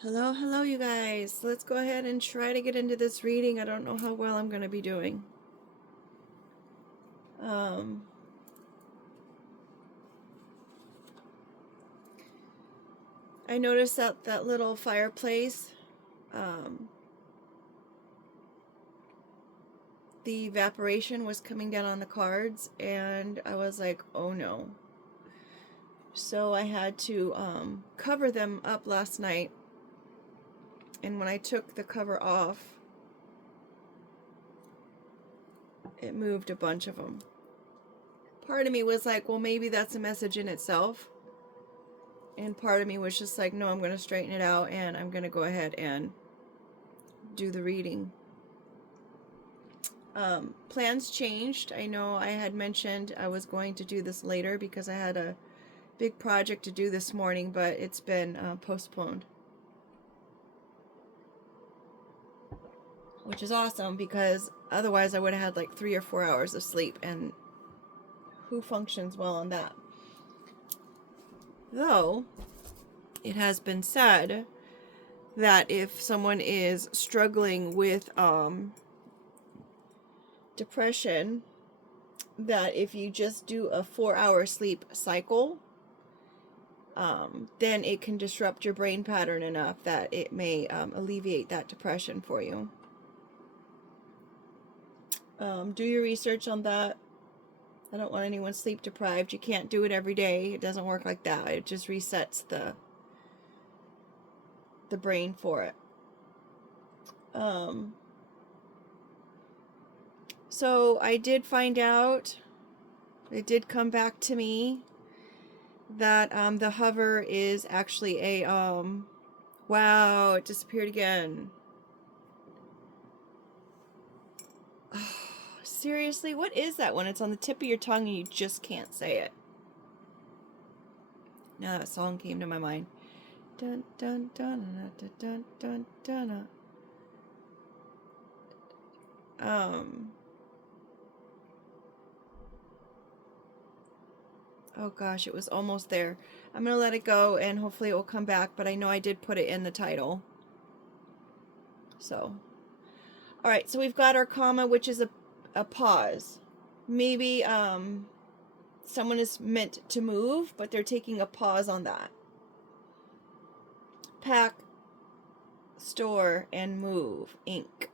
Hello, hello, you guys. Let's go ahead and try to get into this reading. I don't know how well I'm going to be doing. Um, I noticed that little fireplace, um, the evaporation was coming down on the cards, and I was like, oh no. So I had to cover them up last night, and when I took the cover off, it moved a bunch of them. Part of me was like, well, maybe that's a message in itself. And part of me was just like, no, I'm going to straighten it out and I'm going to go ahead and do the reading. Plans changed. I know I had mentioned I was going to do this later because I had a big project to do this morning, but it's been postponed. Which is awesome because otherwise I would have had like 3 or 4 hours of sleep, and who functions well on that? Though, it has been said that if someone is struggling with depression, that if you just do a 4-hour sleep cycle, then it can disrupt your brain pattern enough that it may alleviate that depression for you. Do your research on that. I don't want anyone sleep deprived. You can't do it every day. It doesn't work like that. It just resets the brain for it. So I did find out, it did come back to me that the hover is actually a wow, it disappeared again. Oh, seriously, what is that when it's on the tip of your tongue and you just can't say it? Now that song came to my mind. Dun dun dun dun dun dun dun dun. Oh gosh, it was almost there. I'm gonna let it go and hopefully it will come back, but I know I did put it in the title. So, all right, so we've got our comma, which is a pause. Maybe someone is meant to move, but they're taking a pause on that. Pack, store, and move, ink.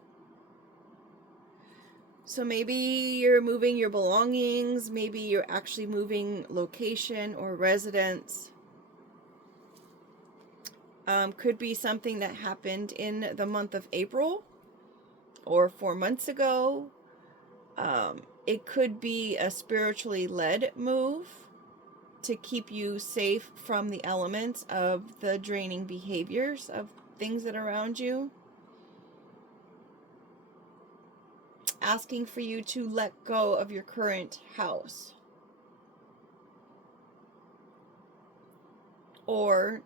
So maybe you're moving your belongings, maybe you're actually moving location or residence. Could be something that happened in the month of April or 4 months ago. It could be a spiritually led move to keep you safe from the elements of the draining behaviors of things that are around you. Asking for you to let go of your current house. Or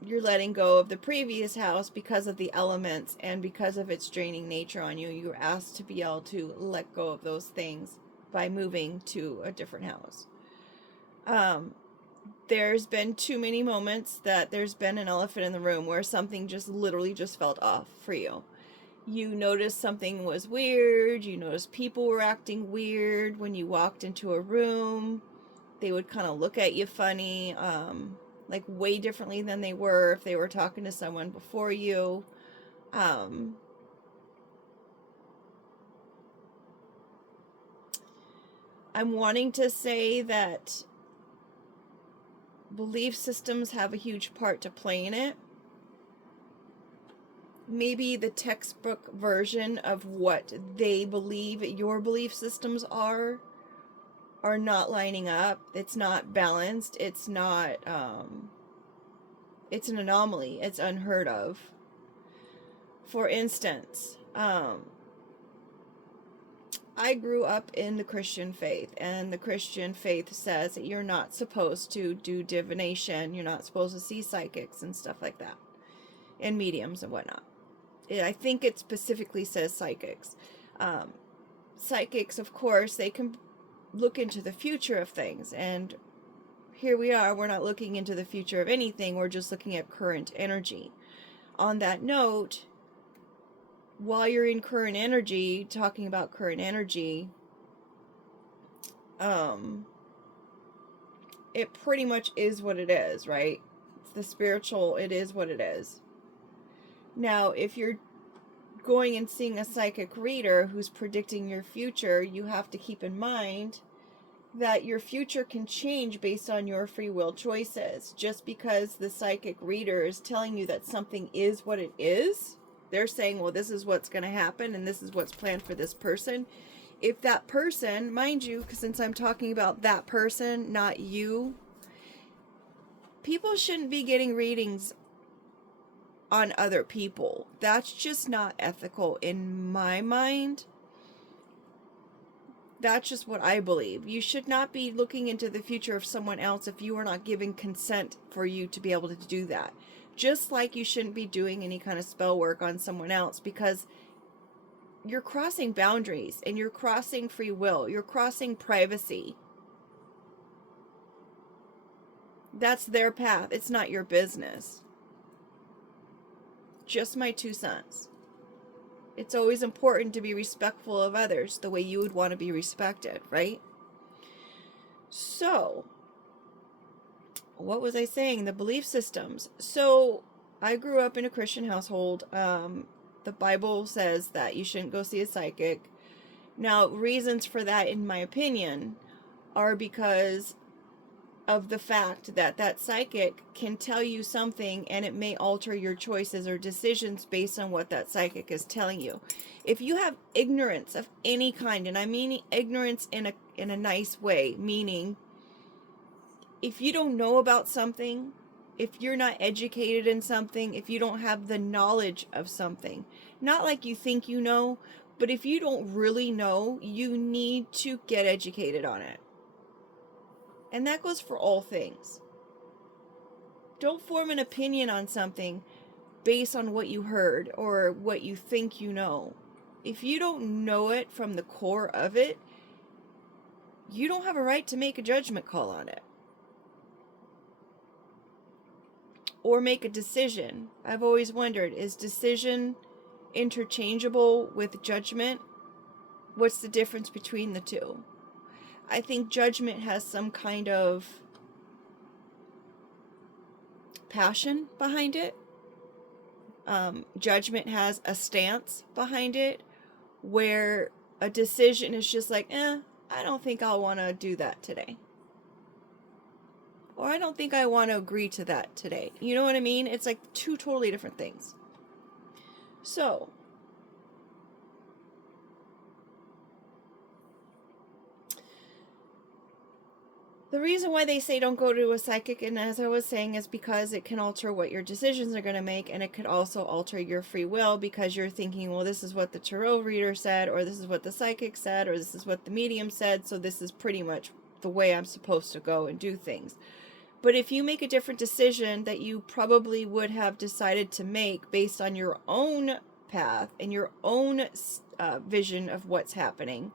you're letting go of the previous house because of the elements and because of its draining nature on you. You're asked to be able to let go of those things by moving to a different house. There's been too many moments that there's been an elephant in the room where something just literally just felt off for you. You noticed something was weird. You noticed people were acting weird when you walked into a room. They would kind of look at you funny, like way differently than they were if they were talking to someone before you. I'm wanting to say that belief systems have a huge part to play in it. Maybe the textbook version of what they believe your belief systems are not lining up. It's not balanced. It's not, it's an anomaly. It's unheard of. For instance, I grew up in the Christian faith, and the Christian faith says that you're not supposed to do divination. You're not supposed to see psychics and stuff like that, and mediums and whatnot. I think it specifically says psychics. Psychics, of course, they can look into the future of things and here we are, we're not looking into the future of anything, we're just looking at current energy. On that note, while you're in current energy, talking about current energy, it pretty much is what it is, right? It's the spiritual, it is what it is. Now, if you're going and seeing a psychic reader who's predicting your future, you have to keep in mind that your future can change based on your free will choices. Just because the psychic reader is telling you that something is what it is, they're saying, well, this is what's going to happen and this is what's planned for this person. If that person, mind you, because since I'm talking about that person, not you, people shouldn't be getting readings on other people. That's just not ethical in my mind. That's just what I believe. You should not be looking into the future of someone else if you are not giving consent for you to be able to do that. Just like you shouldn't be doing any kind of spell work on someone else, because you're crossing boundaries and you're crossing free will. You're crossing privacy. That's their path. It's not your business. Just my 2 cents. It's always important to be respectful of others the way you would want to be respected, right? So, what was I saying? The belief systems. So, I grew up in a Christian household. The Bible says that you shouldn't go see a psychic. Now, reasons for that, in my opinion, are because of the fact that that psychic can tell you something and it may alter your choices or decisions based on what that psychic is telling you. If you have ignorance of any kind, and I mean ignorance in a nice way, meaning if you don't know about something, if you're not educated in something, if you don't have the knowledge of something, not like you think you know, but if you don't really know, you need to get educated on it. And that goes for all things. Don't form an opinion on something based on what you heard or what you think you know. If you don't know it from the core of it, you don't have a right to make a judgment call on it. Or make a decision. I've always wondered, is decision interchangeable with judgment? What's the difference between the two? I think judgment has some kind of passion behind it. Judgment has a stance behind it, where a decision is just like, I don't think I'll want to do that today. Or I don't think I want to agree to that today. You know what I mean? It's like 2 totally different things. So, the reason why they say don't go to a psychic, and as I was saying, is because it can alter what your decisions are going to make, and it could also alter your free will, because you're thinking, well, this is what the tarot reader said, or this is what the psychic said, or this is what the medium said, so this is pretty much the way I'm supposed to go and do things. But if you make a different decision that you probably would have decided to make based on your own path and your own vision of what's happening,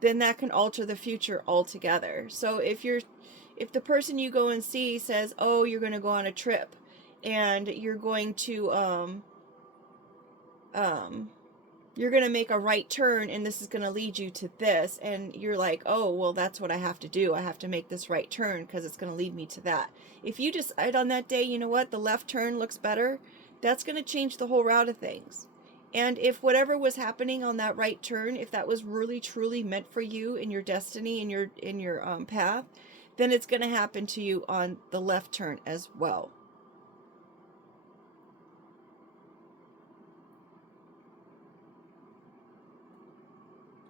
then that can alter the future altogether. So if the person you go and see says, oh, you're going to go on a trip and you're going to you're going to make a right turn and this is going to lead you to this, and you're like, oh, well, that's what I have to do. I have to make this right turn because it's going to lead me to that. If you decide on that day, you know what, the left turn looks better, that's going to change the whole route of things. And if whatever was happening on that right turn, if that was really truly meant for you in your destiny, in your path, then it's going to happen to you on the left turn as well.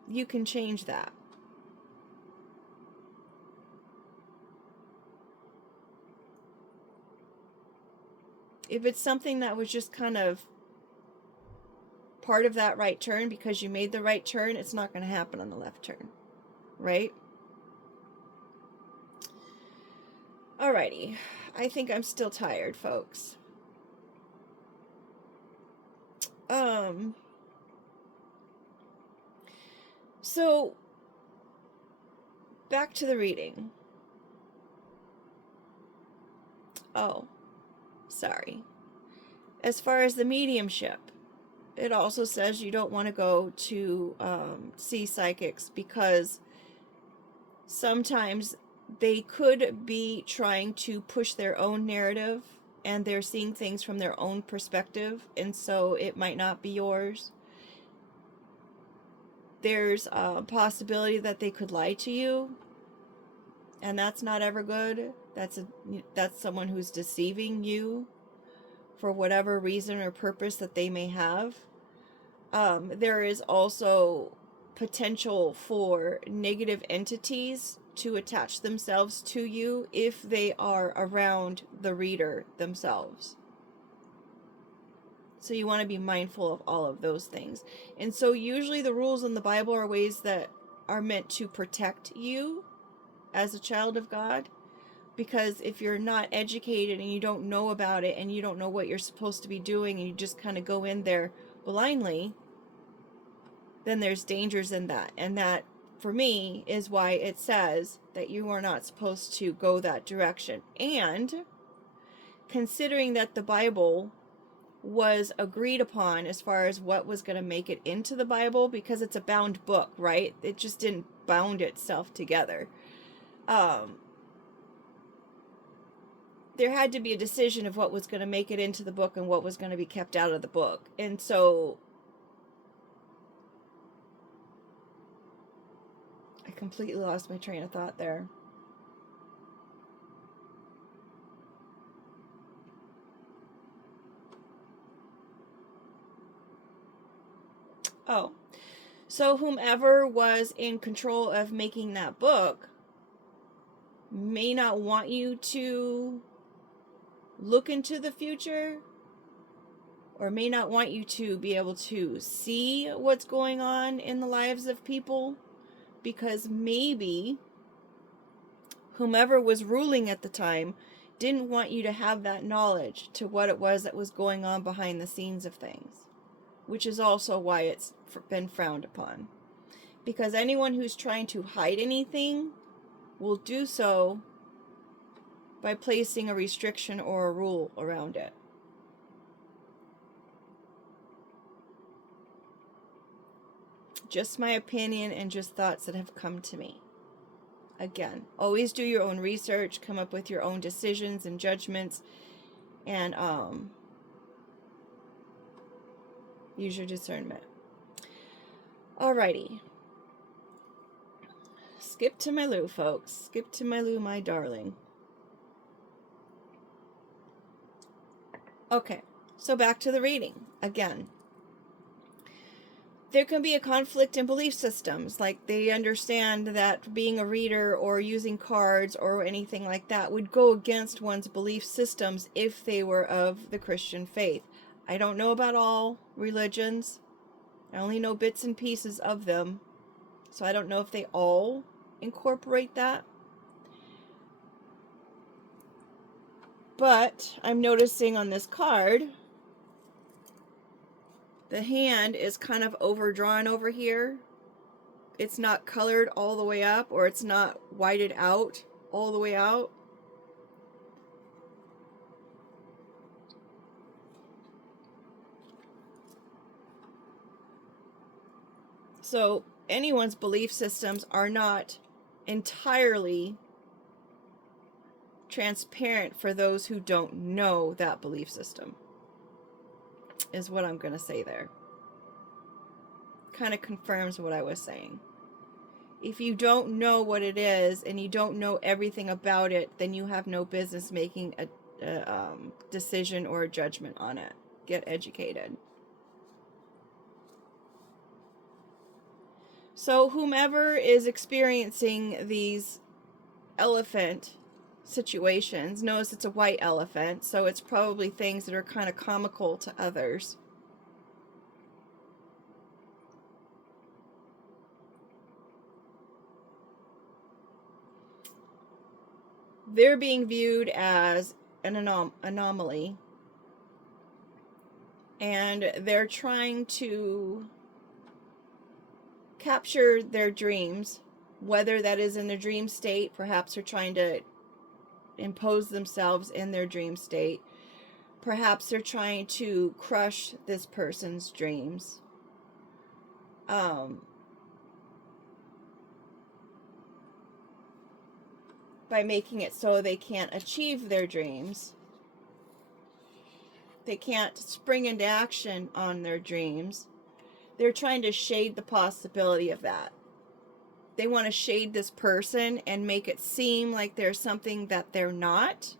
You can change that. If it's something that was just kind of part of that right turn because you made the right turn, it's not going to happen on the left turn, right? Alrighty, I think I'm still tired, folks. So back to the reading. Oh, sorry. As far as the mediumship, it also says you don't want to go to see psychics because sometimes they could be trying to push their own narrative and they're seeing things from their own perspective, and so it might not be yours. There's a possibility that they could lie to you, and that's not ever good. That's someone who's deceiving you for whatever reason or purpose that they may have. There is also potential for negative entities to attach themselves to you if they are around the reader themselves. So you want to be mindful of all of those things. And so usually the rules in the Bible are ways that are meant to protect you as a child of God. Because if you're not educated and you don't know about it and you don't know what you're supposed to be doing and you just kind of go in there blindly, then there's dangers in that. And that, for me, is why it says that you are not supposed to go that direction. And considering that the Bible was agreed upon as far as what was going to make it into the Bible, because it's a bound book, right? It just didn't bound itself together. There had to be a decision of what was going to make it into the book and what was going to be kept out of the book. And so I completely lost my train of thought there. Oh, so whomever was in control of making that book may not want you to look into the future, or may not want you to be able to see what's going on in the lives of people, because maybe whomever was ruling at the time didn't want you to have that knowledge to what it was that was going on behind the scenes of things, which is also why it's been frowned upon. Because anyone who's trying to hide anything will do so by placing a restriction or a rule around it. Just my opinion and just thoughts that have come to me. Again, always do your own research, come up with your own decisions and judgments, and use your discernment. Alrighty. Skip to my Lou, folks. Skip to my Lou, my darling. Okay, so back to the reading again. There can be a conflict in belief systems. Like, they understand that being a reader or using cards or anything like that would go against one's belief systems if they were of the Christian faith. I don't know about all religions. I only know bits and pieces of them. So I don't know if they all incorporate that. But I'm noticing on this card, the hand is kind of overdrawn over here. It's not colored all the way up, or it's not whited out all the way out. So anyone's belief systems are not entirely transparent for those who don't know that belief system, is what I'm going to say there. Kind of confirms what I was saying. If you don't know what it is and you don't know everything about it, then you have no business making a decision or a judgment on it. Get educated. So whomever is experiencing these elephant situations, notice it's a white elephant, so it's probably things that are kind of comical to others. They're being viewed as an anomaly, and they're trying to capture their dreams, whether that is in a dream state. Perhaps they're trying to impose themselves in their dream state. Perhaps they're trying to crush this person's dreams. By making it so they can't achieve their dreams. They can't spring into action on their dreams. They're trying to shade the possibility of that. They want to shade this person and make it seem like there's something that they're not.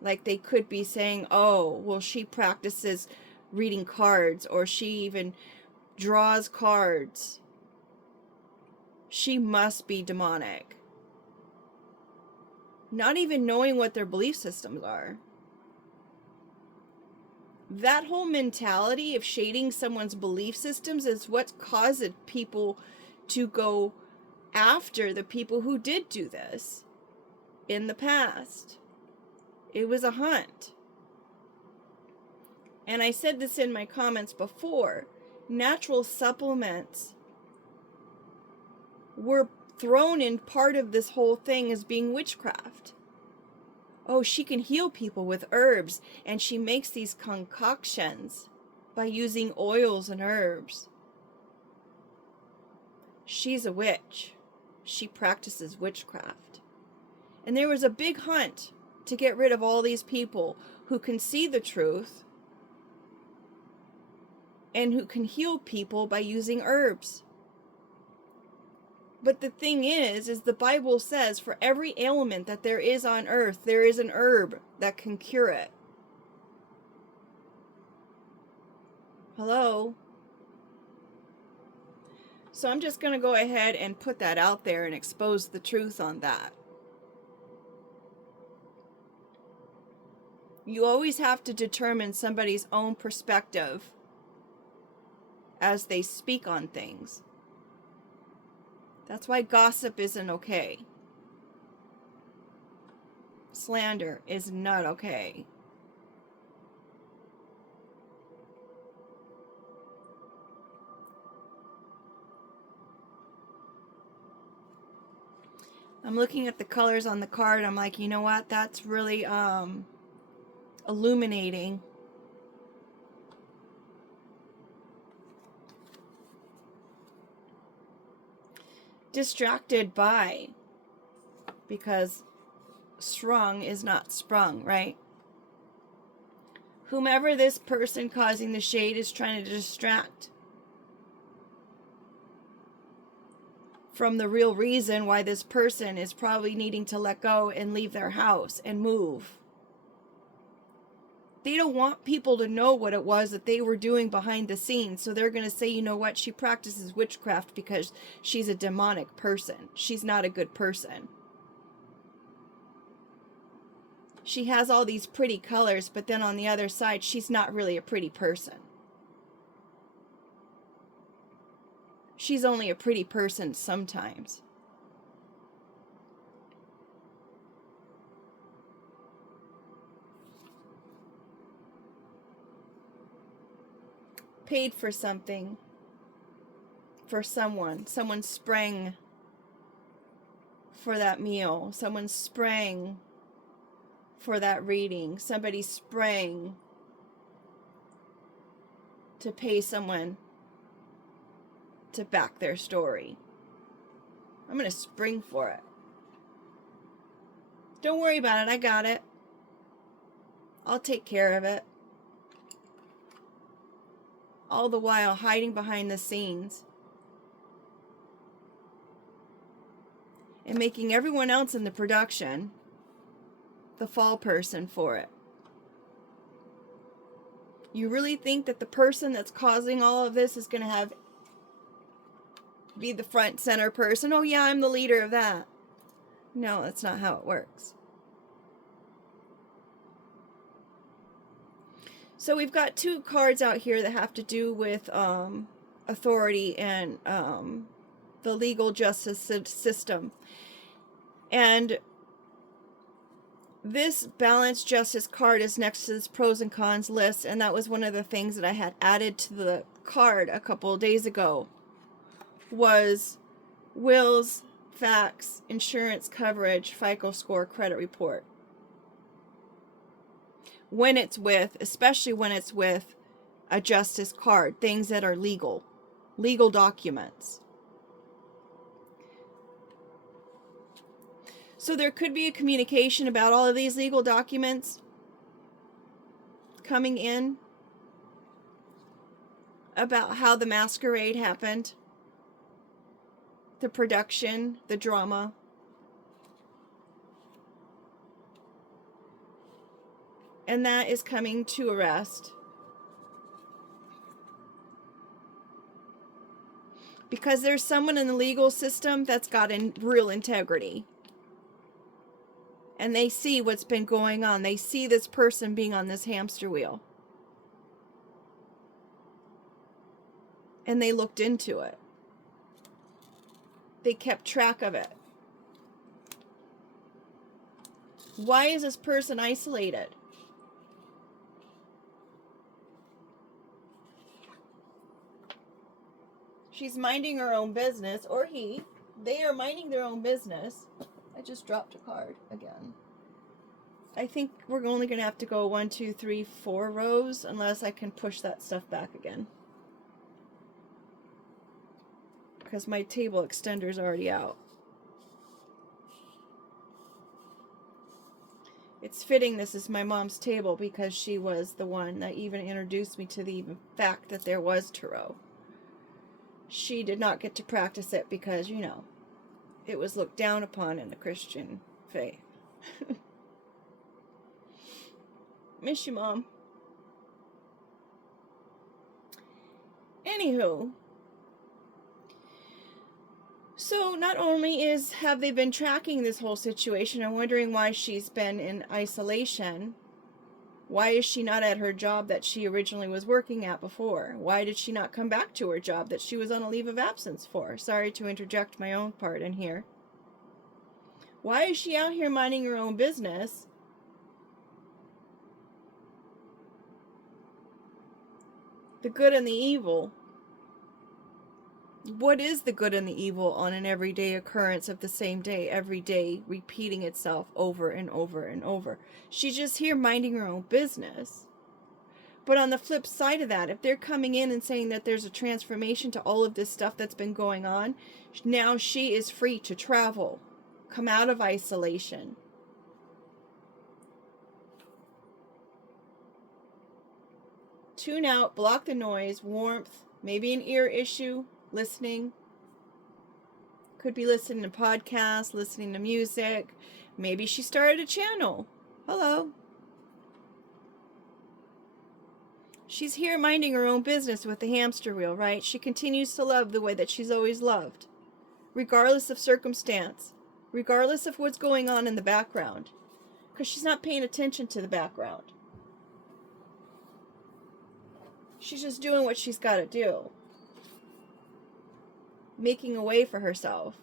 Like they could be saying, oh, well, she practices reading cards, or she even draws cards. She must be demonic. Not even knowing what their belief systems are. That whole mentality of shading someone's belief systems is what caused people to go after the people who did do this in the past. It was a hunt. And I said this in my comments before. Natural supplements were thrown in part of this whole thing as being witchcraft. Oh, she can heal people with herbs, and she makes these concoctions by using oils and herbs. She's a witch. She practices witchcraft. And there was a big hunt to get rid of all these people who can see the truth and who can heal people by using herbs. But the thing is the Bible says for every ailment that there is on earth, there is an herb that can cure it. Hello? So I'm just going to go ahead and put that out there and expose the truth on that. You always have to determine somebody's own perspective as they speak on things. That's why gossip isn't okay. Slander is not okay. I'm looking at the colors on the card. I'm like, you know what? That's really illuminating. Distracted by, because strung is not sprung, right? Whomever this person causing the shade is trying to distract from the real reason why this person is probably needing to let go and leave their house and move. They don't want people to know what it was that they were doing behind the scenes. So they're going to say, you know what? She practices witchcraft because she's a demonic person. She's not a good person. She has all these pretty colors, but then on the other side, she's not really a pretty person. She's only a pretty person sometimes. Paid for something, for someone. Someone sprang for that meal. Someone sprang for that reading. Somebody sprang to pay someone to back their story. I'm going to spring for it. Don't worry about it. I got it. I'll take care of it. All the while hiding behind the scenes and making everyone else in the production the fall person for it. You really think that the person that's causing all of this is going to be the front center person? Oh yeah, I'm the leader of that. No, that's not how it works. So we've got two cards out here that have to do with authority and the legal justice system. And this balanced justice card is next to this pros and cons list, and that was one of the things that I had added to the card a couple of days ago, was Will's facts, insurance coverage, FICO score, credit report. When it's with, especially when it's with a justice card, things that are legal documents. So there could be a communication about all of these legal documents coming in, about how the masquerade happened, the production, the drama. And that is coming to a rest. Because there's someone in the legal system that's got real integrity. And they see what's been going on. They see this person being on this hamster wheel. And they looked into it. They kept track of it. Why is this person isolated? She's minding her own business, or he. They are minding their own business. I just dropped a card again. I think we're only going to have to go 1, 2, 3, 4 rows, unless I can push that stuff back again. Because my table extender is already out. It's fitting this is my mom's table because she was the one that even introduced me to the fact that there was tarot. She did not get to practice it because, you know, it was looked down upon in the Christian faith. Miss you, Mom. Anywho, so not only have they been tracking this whole situation and wondering why she's been in isolation. Why is she not at her job that she originally was working at before? Why did she not come back to her job that she was on a leave of absence for? Sorry to interject my own part in here. Why is she out here minding her own business? The good and the evil. What is the good and the evil on an everyday occurrence of the same day, every day repeating itself over and over and over? She's just here minding her own business. But on the flip side of that, if they're coming in and saying that there's a transformation to all of this stuff that's been going on, now she is free to travel, come out of isolation. Tune out, block the noise, warmth, maybe an ear issue, listening. Could be listening to podcasts, listening to music. Maybe she started a channel. Hello. She's here minding her own business with the hamster wheel, right? She continues to love the way that she's always loved, regardless of circumstance, regardless of what's going on in the background, because she's not paying attention to the background. She's just doing what she's got to do, making a way for herself,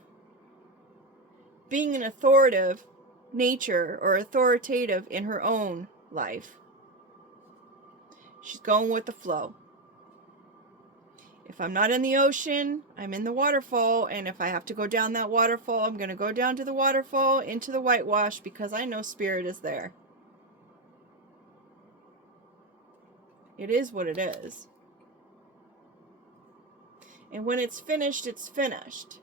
being an authoritative nature or authoritative in her own life. She's going with the flow. If I'm not in the ocean, I'm in the waterfall, and if I have to go down that waterfall, I'm going to go down to the waterfall, into the whitewash, because I know spirit is there. It is what it is. And when it's finished, it's finished.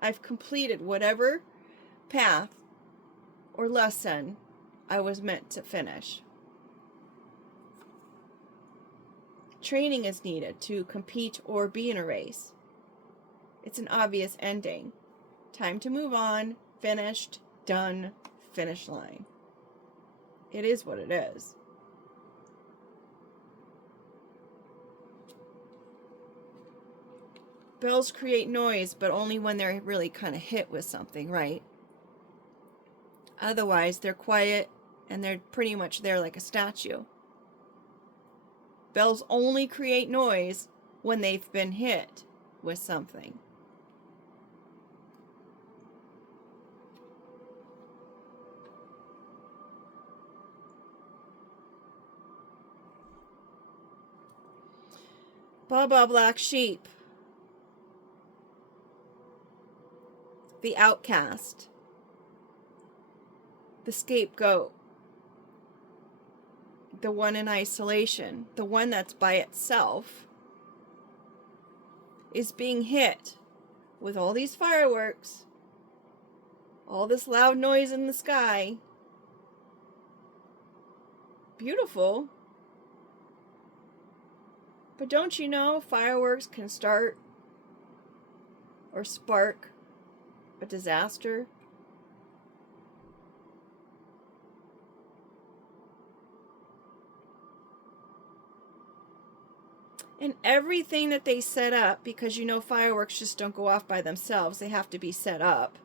I've completed whatever path or lesson I was meant to finish. Training is needed to compete or be in a race. It's an obvious ending. Time to move on, finished, done, finish line. It is what it is. Bells create noise, but only when they're really kind of hit with something, right? Otherwise, they're quiet and they're pretty much there like a statue. Bells only create noise when they've been hit with something. Baba Black Sheep. the outcast, the scapegoat, the one in isolation, the one that's by itself, is being hit with all these fireworks, all this loud noise in the sky. Beautiful. But don't you know fireworks can start or spark a disaster? And everything that they set up, because you know fireworks just don't go off by themselves, they have to be set up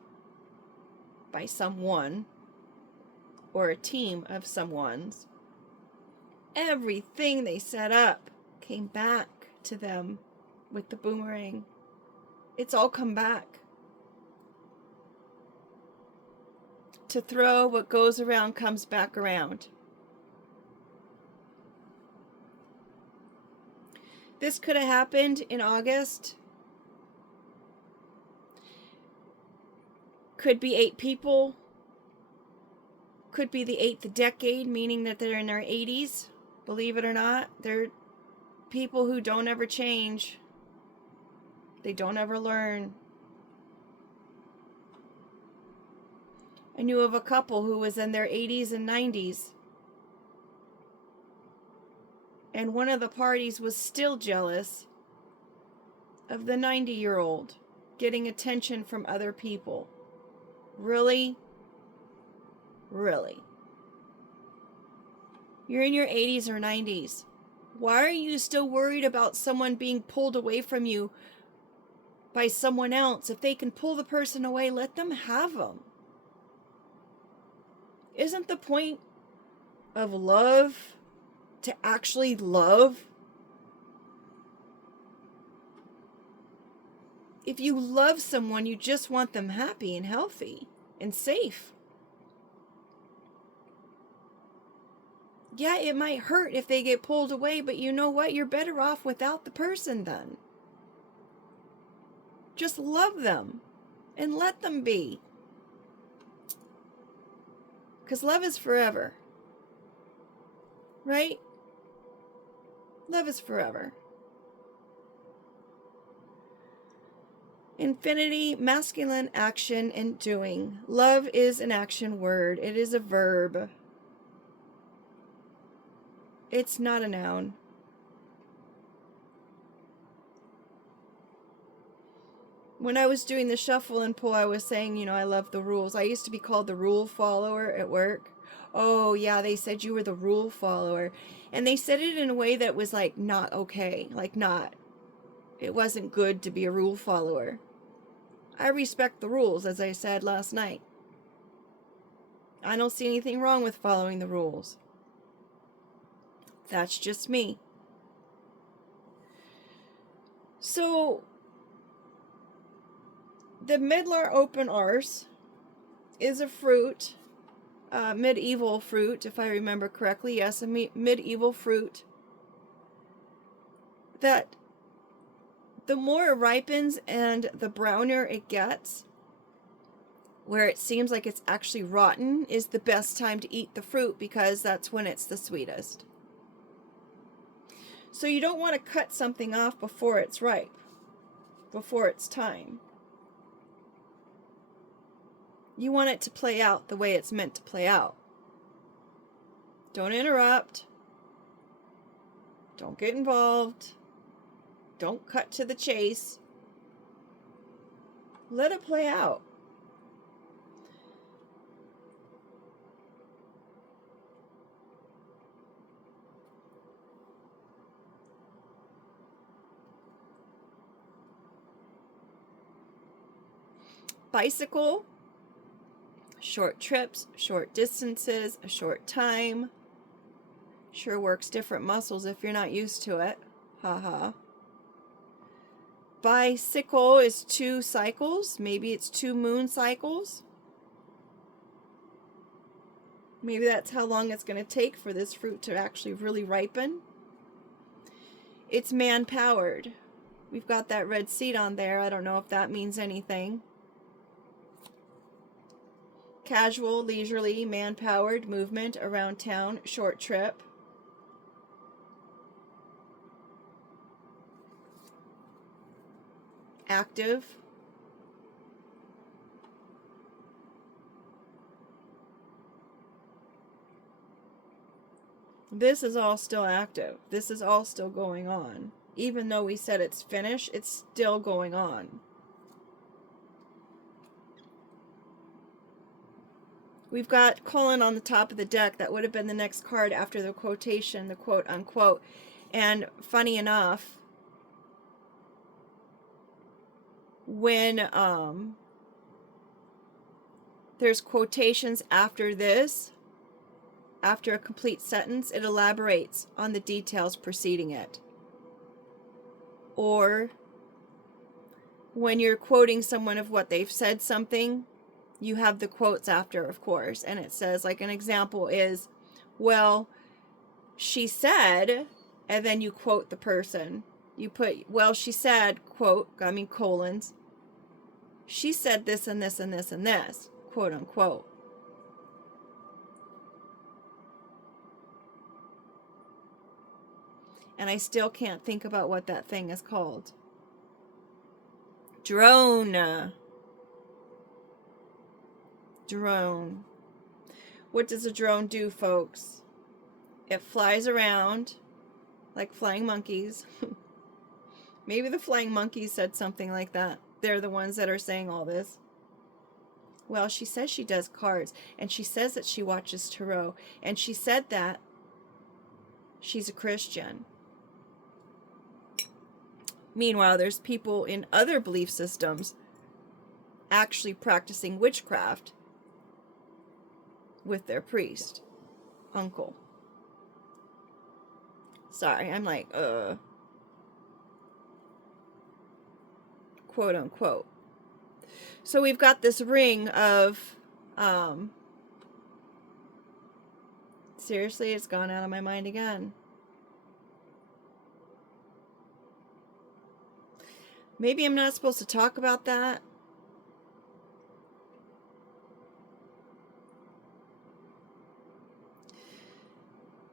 by someone or a team of someone's. Everything they set up came back to them with the boomerang. It's all come back. To throw, what goes around comes back around. This could have happened in August. Could be 8 people. Could be the 8th decade, meaning that they're in their 80s. Believe it or not, they're people who don't ever change. They don't ever learn. I knew of a couple who was in their 80s and 90s. And one of the parties was still jealous of the 90-year-old getting attention from other people. Really? Really? You're in your 80s or 90s. Why are you still worried about someone being pulled away from you by someone else? If they can pull the person away, let them have them. Isn't the point of love to actually love? If you love someone, you just want them happy and healthy and safe. Yeah, it might hurt if they get pulled away, but you know what? You're better off without the person then. Just love them and let them be. Because love is forever. Right? Love is forever. Infinity, masculine action and doing. Love is an action word. It is a verb. It's not a noun. When I was doing the shuffle and pull, I was saying, I love the rules. I used to be called the rule follower at work. Oh, yeah, they said you were the rule follower. And they said it in a way that was like not okay. It wasn't good to be a rule follower. I respect the rules, as I said last night. I don't see anything wrong with following the rules. That's just me. So, the Midlar open arse is a fruit, medieval fruit, if I remember correctly. Yes, a medieval fruit that the more it ripens and the browner it gets, where it seems like it's actually rotten, is the best time to eat the fruit because that's when it's the sweetest. So you don't want to cut something off before it's ripe, before it's time. You want it to play out the way it's meant to play out. Don't interrupt. Don't get involved. Don't cut to the chase. Let it play out. Bicycle, short trips, short distances, a short time. Sure works different muscles if you're not used to it. Haha. Bicycle is 2 cycles. Maybe it's 2 moon cycles. Maybe that's how long it's going to take for this fruit to actually really ripen. It's man-powered. We've got that red seed on there. I don't know if that means anything. casual, leisurely, man-powered movement around town, short trip. Active. This is all still active. This is all still going on. Even though we said it's finished, it's still going on. We've got colon on the top of the deck. That would have been the next card after the quotation, the quote unquote. And funny enough, when there's quotations after this, after a complete sentence, it elaborates on the details preceding it. Or when you're quoting someone of what they've said something, you have the quotes after, of course. And it says, like an example is, well, she said, and then you quote the person. You put, well, she said, quote, I mean colons, she said this and this and this and this, quote unquote. And I still can't think about what that thing is called. Drone. Drone. What does a drone do, folks? It flies around like flying monkeys. Maybe the flying monkeys said something like that. They're the ones that are saying all this. Well, she says she does cards, and she says that she watches tarot, and she said that she's a Christian. Meanwhile, there's people in other belief systems actually practicing witchcraft with their priest, uncle. Sorry, I'm like, quote unquote. So we've got this ring of, seriously, it's gone out of my mind again. Maybe I'm not supposed to talk about that.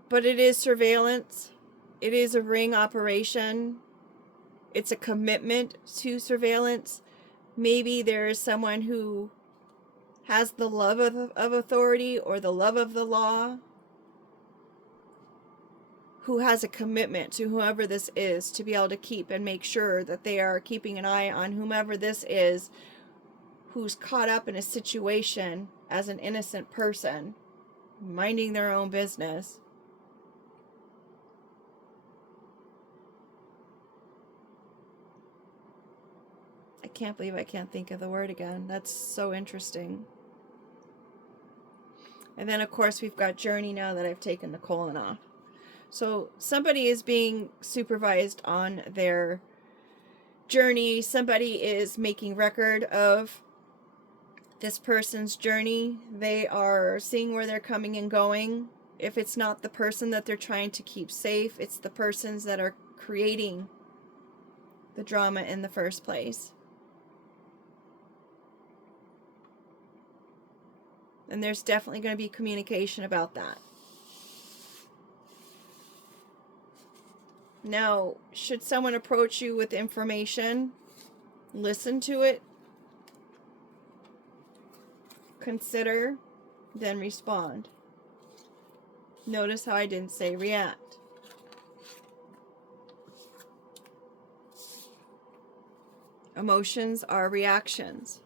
But it is surveillance. It is a ring operation. It's a commitment to surveillance. Maybe there is someone who has the love of authority or the love of the law, who has a commitment to whoever this is to be able to keep and make sure that they are keeping an eye on whomever this is who's caught up in a situation as an innocent person, minding their own business. I can't believe I can't think of the word again. That's so interesting. And then, of course, we've got journey now that I've taken the colon off. So somebody is being supervised on their journey. Somebody is making record of this person's journey. They are seeing where they're coming and going. If it's not the person that they're trying to keep safe, it's the persons that are creating the drama in the first place. And there's definitely going to be communication about that. Now, should someone approach you with information, listen to it, consider, then respond. Notice how I didn't say react. Emotions are reactions.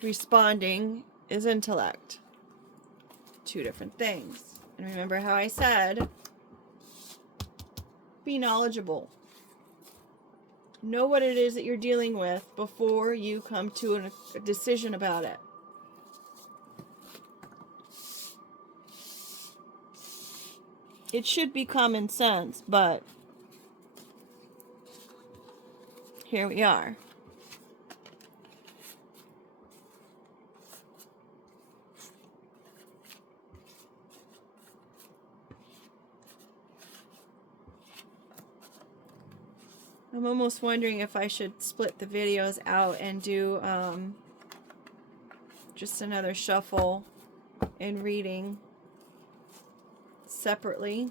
Responding is intellect. Two different things. And remember how I said, be knowledgeable. Know what it is that you're dealing with before you come to a decision about it. It should be common sense, but here we are. I'm almost wondering if I should split the videos out and do Just another shuffle and reading separately.